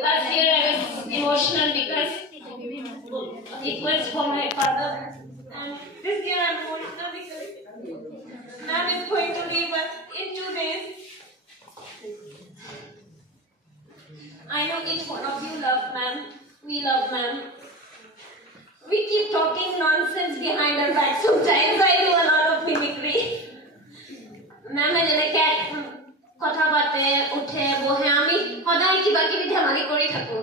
Last year I was emotional because it was for my father, and this year I'm emotional because ma'am is going to leave us in 2 days. I know each one of you love ma'am. We love ma'am. We keep talking nonsense behind her back. Sometimes I do a lot of mimicry. Ma'am is like a কথা পাতে উঠে বহে আমি সদায় কিবা কিবি ধেমালি কৰি থাকো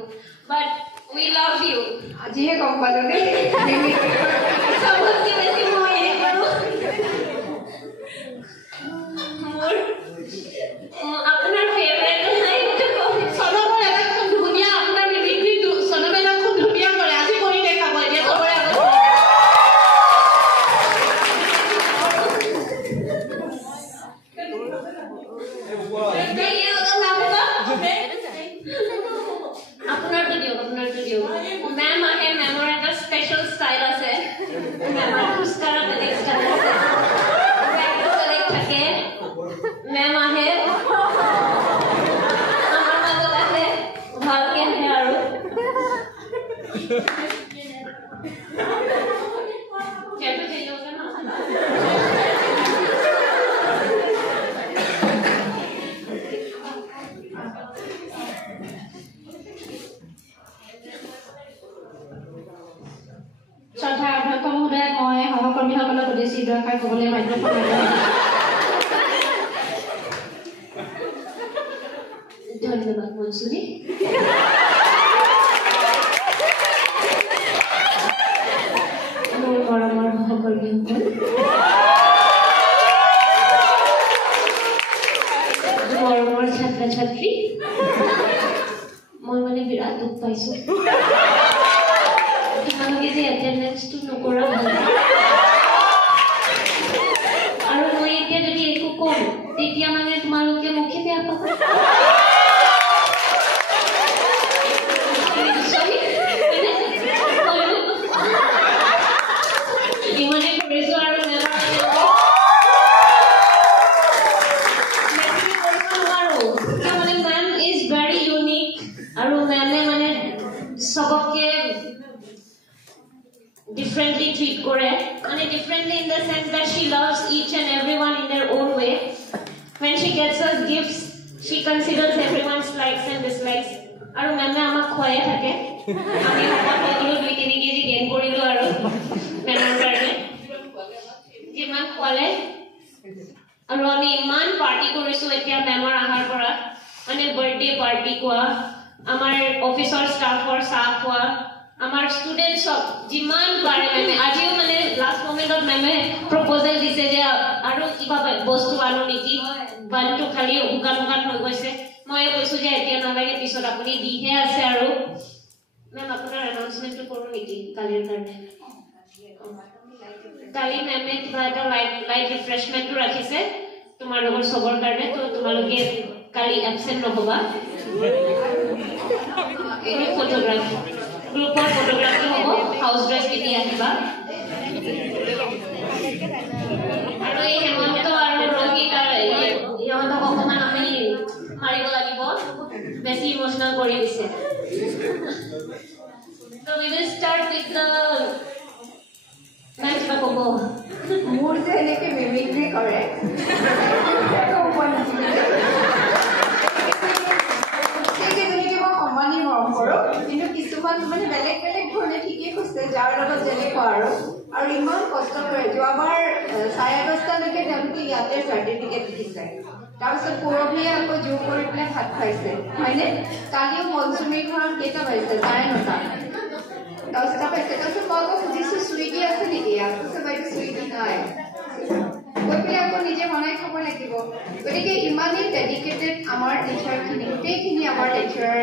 but we love you আজিহে গম পালো নে সবতকে বেছি মই এই কৰো মোৰ আপোনাৰ ফেভাৰিট নাই সদায় এটা খুব ধুনীয়া আপোনাৰ মিমিক্ৰি সদায় খুব ধুনীয়া কৰে আজি কৰি দেখাব এতিয়া খবৰে मैम आहे मेमोर एक स्पेशल स्टाइल আছে मेमोर पुरस्कार বেলেগ স্টাইল আছে ব্যাগ বেলেগ থাকে मैम आहे আমাৰ মাজত আছে ভালকে আহে আৰু কেটো যাইও না শ্ৰদ্ধা অধ্যক্ষ মহোদয় মই সহকৰ্মীসকলক উদ্দেশ্যি দুআষাৰ ক'বলৈ মাইক্ৰফোন ধন্যবাদ মনসুৰী মোৰ মৰমৰ সহকৰ্মীসকল মৰমৰ ছাত্ৰ ছাত্ৰী মই মানে বিৰাট দুখ পাইছো তোমালোকে যে এটেন্ডেন্সটো নকৰা ভাল আৰু মই এতিয়া যদি একো কম তেতিয়া মানে তোমালোকে মুখে বেয়া পাব ইমানে কৰিছো আৰু মানে মেম ইজ ভেৰি ইউনিক আৰু মেমে মানে সবকে differently treat kore and differently in the sense that she loves each and everyone in their own way. When she gets us gifts, she considers everyone's likes and dislikes. Aru meme amak khoye thake ami hokot hokolo 2-3 kg gain korilu aru memor karone jiman khole aru ami iman party korisu etia memor ahar pora ane birthday party koa amar officer staff or staff koa আমার students সব জিমান পারে মেমে আজিও মানে last মোমেন্টত মেমে proposal দিছে যে আৰু কিবা বস্তু আনো নেকি বালটো খালি উকান উকান হৈ গৈছে মই কৈছো যে এতিয়া নালাগে পিছত আপুনি দিহে আছে আৰু মেম আপোনাৰ এনাউন্সমেন্টটো কৰো নেকি কালিৰ কাৰণে কালি মেমে কিবা এটা লাইট ৰিফ্ৰেশমেন্টটো ৰাখিছে তোমাৰ লগৰ সবৰ কাৰণে তো তোমালোকে কালি এবসেন্ট নহবা এই ফটোগ্ৰাফ ग्रुप और फोटोग्राफी होबो हाउस ड्रेस पिटी आहिबा আৰু এই হেমন্ত আৰু ৰহিত ইহঁতক অকমান আমি মাৰিব লাগিব বেছি ইমোশনাল কৰি দিছে so we will start with the match বাকব মোৰ যে এনেকে মিমিক্ৰি কৰে কিন্তু কিছুমান মানে বেলেগ বেলেগ ধৰণে ঠিকেই কৈছে যাৰ লগত যেনেকুৱা আৰু ইমান কষ্ট কৰে যোৱাবাৰ 5:30লৈকে তেওঁলোকে ইয়াতে চাৰ্টিফিকেট লিখিছে তাৰপিছত পৰহিয়ে আকৌ জোৰ কৰি পেলাই ভাত খাইছে হয়নে কালিও মনসুমীৰ ঘৰত কেইটা পাইছে 9:30 10টা পাইছে তাৰপিছত মই আকৌ সুধিছো চুইগি আছে নেকি আকৌ বাইদেউ চুইগি নাই কৈ পেলাই আকৌ নিজে বনাই খাব লাগিব গতিকে ইমানেই ডেডিকেটেড আমাৰ টিচাৰখিনি গোটেইখিনি আমাৰ লেকচাৰাৰ